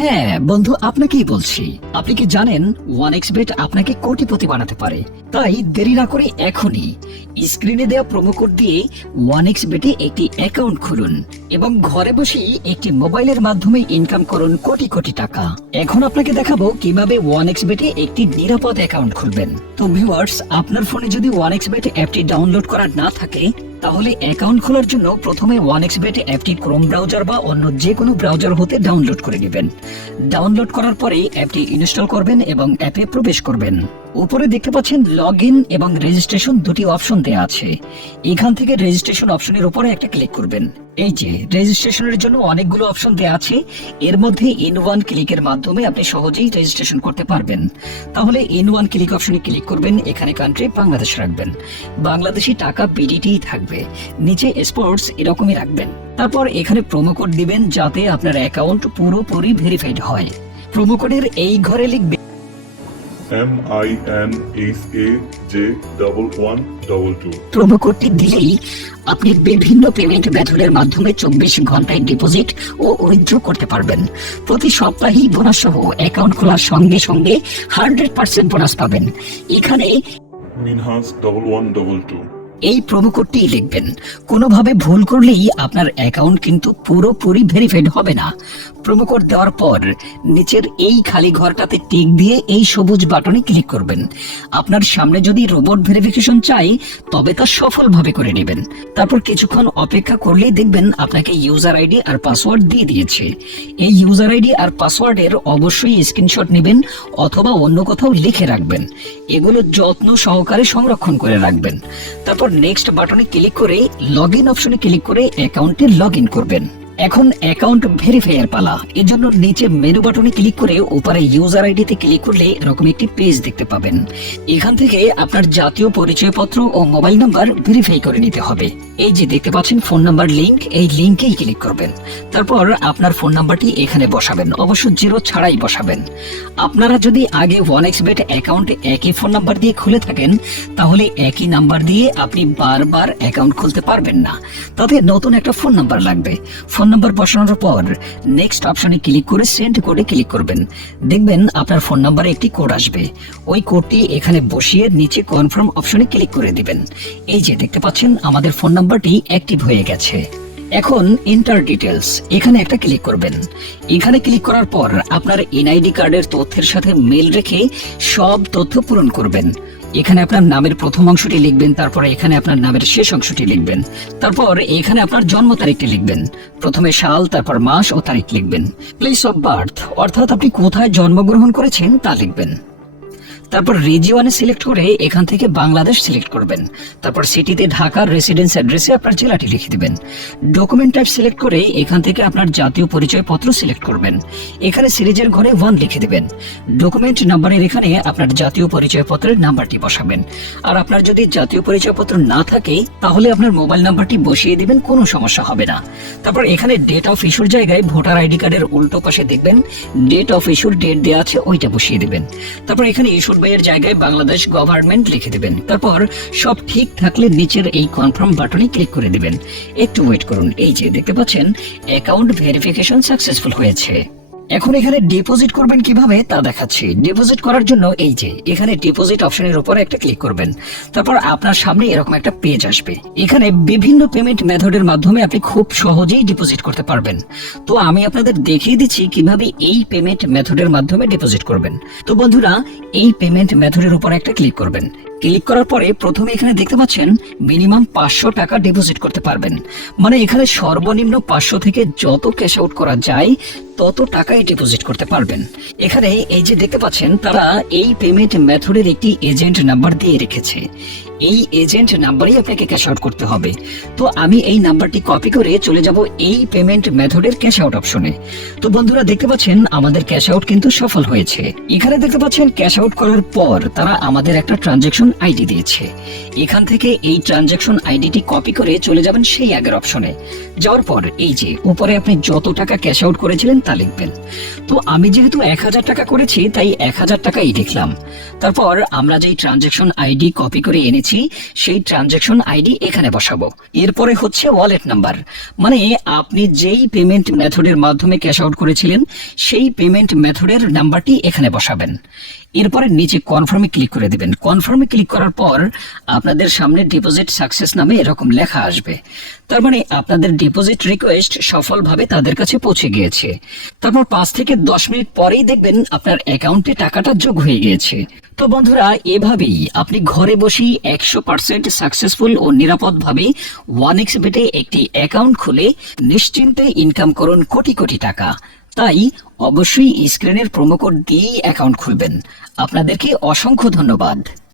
হ্যাঁ বন্ধু, আপনাকেই বলছি। আপনি কি জানেন OneXBet আপনাকে কোটিপতি বানাতে পারে? তাই দেরি না করে এখনই স্ক্রিনে দেওয়া প্রোমো কোড দিয়ে OneXBet এ একটি অ্যাকাউন্ট খুলুন এবং ঘরে বসেই একটি মোবাইলের মাধ্যমে ইনকাম করুন কোটি কোটি টাকা। এখন আপনাকে দেখাবো কিভাবে OneXBet এ একটি নিরাপদ অ্যাকাউন্ট খুলবেন। তো ভিউয়ার্স, আপনার ফোনে যদি OneXBet অ্যাপটি ডাউনলোড করা না থাকে, তাহলে অ্যাকাউন্ট খোলার জন্য প্রথমে OneXBet অ্যাপটি ক্রোম ব্রাউজার বা অন্য যে কোনো ব্রাউজার হতে ডাউনলোড করে নেবেন। ডাউনলোড করার পরে অ্যাপটি ইনস্টল করবেন এবং অ্যাপে প্রবেশ করবেন। উপরে দেখতে পাচ্ছেন লগইন এবং রেজিস্ট্রেশন দুটি অপশন দেওয়া আছে। এখান থেকে রেজিস্ট্রেশন অপশনের উপরে একটা ক্লিক করবেন। এই যে রেজিস্ট্রেশনের জন্য অনেকগুলো অপশন দেওয়া আছে, এর মধ্যে ইন ওয়ান ক্লিকের মাধ্যমে আপনি সহজেই রেজিস্ট্রেশন করতে পারবেন। তাহলে ইন ওয়ান ক্লিক অপশনে ক্লিক করবেন, এখানে কান্ট্রি বাংলাদেশ রাখবেন, বাংলাদেশি টাকা বিডিটি থাকবে, নিচে স্পোর্টস এরকমই রাখবেন। তারপর এখানে প্রোমো কোড দিবেন যাতে আপনার অ্যাকাউন্ট পুরোপুরি ভেরিফাইড হয়। প্রোমো কোডের এই ঘরে লিখবেন MINAJAJ1122। প্রোমো কোডটি দিলেই আপনি বিভিন্ন পেমেন্ট মেথডের মাধ্যমে 24 ঘন্টায় ডিপোজিট ও উইথড্র করতে পারবেন। প্রতি সপ্তাহেই বোনাস সহ অ্যাকাউন্ট খোলার সঙ্গে সঙ্গে 100% বোনাস পাবেন। এখানে মিনহাস 1122। এই প্রোমো কোডটি লিখবেন। কোনোভাবে ভুল করলেই আপনার অ্যাকাউন্ট কিন্তু পুরোপুরি ভেরিফাইড হবে না। প্রোমো কোড দেওয়ার পর নিচের এই খালি ঘরটাতে টিক দিয়ে এই সবুজ বাটনে ক্লিক করবেন। আপনার সামনে যদি রোবট ভেরিফিকেশন চাই, তবে তা সফলভাবে করে নেবেন। তারপর কিছুক্ষণ অপেক্ষা করলেই দেখবেন আপনাকে ইউজার আইডি আর পাসওয়ার্ড দিয়ে দিয়েছে। এই ইউজার আইডি আর পাসওয়ার্ডের অবশ্যই স্ক্রিনশট নেবেন অথবা অন্য কোথাও লিখে রাখবেন। এগুলো যত্ন সহকারে সংরক্ষণ করে রাখবেন। তারপর নেক্সট বাটনে ক্লিক করে লগইন অপশনে ক্লিক করে অ্যাকাউন্টে লগইন করবেন। এখন অ্যাকাউন্ট ভেরিফাইয়ের পালা। এজন্য নিচে মেনু বাটনে ক্লিক করে উপরে ইউজার আইডিতে ক্লিক করলে এরকম একটি পেজ দেখতে পাবেন। এখান থেকে আপনার জাতীয় পরিচয়পত্র ও মোবাইল নাম্বার ভেরিফাই করে নিতে হবে। এই যে দেখতে পাচ্ছেন ফোন নাম্বার লিংক, এই লিংকেই ক্লিক করবেন। তারপর আপনার ফোন নাম্বারটি এখানে বসাবেন, অবশ্য জিরো ছাড়াই বসাবেন। আপনারা যদি আগে OneXBet অ্যাকাউন্টে একই ফোন নাম্বার দিয়ে খুলে থাকেন, তাহলে একই নাম্বার দিয়ে আপনি বারবার অ্যাকাউন্ট খুলতে পারবেন না। তাতে নতুন একটা ফোন নাম্বার লাগবে। ফোন নাম্বার বসানোর পর নেক্সট অপশনে ক্লিক করে সেন্ড কোডে ক্লিক করবেন। দেখবেন আপনার ফোন নাম্বারে একটি কোড আসবে। ওই কোডটি এখানে বসিয়ে নিচে কনফার্ম অপশনে ক্লিক করে দিবেন। এই যে দেখতে পাচ্ছেন আমাদের ফোন নাম্বারটি অ্যাক্টিভ হয়ে গেছে। এখন এন্টার ডিটেলস, এখানে একটা ক্লিক করবেন। এখানে ক্লিক করার পর আপনার এনআইডি কার্ডের তথ্যের সাথে মেল রেখে সব তথ্য পূরণ করবেন। এখানে আপনার নামের প্রথম অংশটি লিখবেন, তারপরে এখানে আপনার নামের শেষ অংশটি লিখবেন, তারপর এখানে আপনার জন্ম তারিখটি লিখবেন। প্রথমে সাল, তারপর মাস ও তারিখ লিখবেন। প্লেস অফ বার্থ অর্থাৎ আপনি কোথায় জন্মগ্রহণ করেছেন তা লিখবেন। তারপর রিজিয়নে সিলেক্ট করে এখান থেকে বাংলাদেশ সিলেক্ট করবেন। তারপর সিটিতে ঢাকার রেসিডেন্স অ্যাড্রেসে আপনার জেলাটি লিখে দিবেন। ডকুমেন্ট টাইপ সিলেক্ট করে এখান থেকে আপনার জাতীয় পরিচয়পত্র সিলেক্ট করবেন। এখানে সিরিজের ঘরে 1 লিখে দিবেন। ডকুমেন্ট নাম্বারের এখানে আপনার জাতীয় পরিচয়পত্রের নাম্বারটি বসাবেন। আর আপনার যদি জাতীয় পরিচয়পত্র না থাকে, তাহলে আপনার মোবাইল নাম্বারটি বসিয়ে দিবেন, কোনো সমস্যা হবে না। তারপর এখানে ডেট অফ ইস্যুর জায়গায় ভোটার আইডি কার্ডের উল্টো পাশে দেখবেন ডেট অফ ইস্যুর ডেট দেওয়া আছে, ওইটা বসিয়ে দিবেন। তারপর এখানে ইস্যুর বাইয়ের জায়গায় বাংলাদেশ গভর্নমেন্ট লিখে দিবেন। তারপর সব ঠিক থাকলে নিচের এই কনফার্ম বাটনে ক্লিক করে দিবেন। একটু ওয়েট করুন। এই যে দেখতে পাচ্ছেন অ্যাকাউন্ট ভেরিফিকেশন সাকসেসফুল হয়েছে। এখন এখানে ডিপোজিট করবেন কিভাবে তা দেখাচ্ছি। ডিপোজিট করার জন্য এই যে এখানে ডিপোজিট অপশনের উপর একটা ক্লিক করবেন। তারপর আপনার সামনে এরকম একটা পেজ আসবে। এখানে বিভিন্ন পেমেন্ট মেথডের মাধ্যমে আপনি খুব সহজেই ডিপোজিট করতে পারবেন। তো আমি আপনাদের দেখিয়ে দিচ্ছি কিভাবে এই পেমেন্ট মেথডের মাধ্যমে ডিপোজিট করবেন। তো বন্ধুরা, এই পেমেন্ট মেথডের উপর একটা ক্লিক করবেন। ক্লিক করার পরে প্রথমে এখানে দেখতে পাচ্ছেন মিনিমাম 500 টাকা ডিপোজিট করতে পারবেন। মানে এখানে সর্বনিম্ন 500 থেকে যত ক্যাশ আউট করা যায় তত টাকাই ডিপোজিট করতে পারবেন। এখানে এই যে দেখতে পাচ্ছেন তারা এই পেমেন্ট মেথডের একটি এজেন্ট নাম্বার দিয়ে রেখেছে। এই এজেন্ট নাম্বারই আপনাকে ক্যাশ আউট করতে হবে। তো আমি এই নাম্বারটি কপি করে চলে যাব এই পেমেন্ট মেথডের ক্যাশ আউট অপশনে। তো বন্ধুরা দেখতে পাচ্ছেন আমাদের ক্যাশ আউট কিন্তু সফল হয়েছে। এখানে দেখতে পাচ্ছেন ক্যাশ আউট করার পর তারা আমাদের একটা ট্রানজাকশন আইডি দিয়েছে। এখান থেকে এই ট্রানজাকশন আইডিটি কপি করে চলে যাবেন সেই আগের অপশনে। যাওয়ার পর এই যে উপরে আপনি যত টাকা ক্যাশ আউট করেছিলেন তা লিখবেন। তো আমি যেহেতু 1000 টাকা করেছি তাই 1000 টাকাই লিখলাম। তারপর আমরা যেই ট্রানজাকশন আইডি কপি করে এনেছি দিয়েছি সেই ট্রানজ্যাকশন আইডি এখানে বসাবো। এরপরে হচ্ছে ওয়ালেট নাম্বার, মানে আপনি যেই পেমেন্ট মেথডের মাধ্যমে ক্যাশ আউট করেছিলেন সেই পেমেন্ট মেথডের নাম্বারটি এখানে বসাবেন। এরপরে নিচে কনফার্মে ক্লিক করে দিবেন। কনফার্মে ক্লিক করার পর আপনাদের সামনে ডিপোজিট সাকসেস নামে এরকম লেখা আসবে, তার মানে আপনাদের ডিপোজিট রিকোয়েস্ট সফলভাবে তাদের কাছে পৌঁছে গিয়েছে। তারপর 5 থেকে 10 মিনিট পরেই দেখবেন আপনার অ্যাকাউন্টে টাকাটা যোগ হয়ে গিয়েছে। তো বন্ধুরা, এভাবেই আপনি ঘরে বসেই 100% সাকসেসফুল ও নিরাপদভাবে 1xBet-এ একটি অ্যাকাউন্ট খুলে নিশ্চিন্তে ইনকাম করুন কোটি কোটি টাকা। তাই অবশ্যই স্ক্রিনের প্রোমো কোড দিয়েই অ্যাকাউন্ট খুলবেন। আপনাদেরকে অসংখ্য ধন্যবাদ।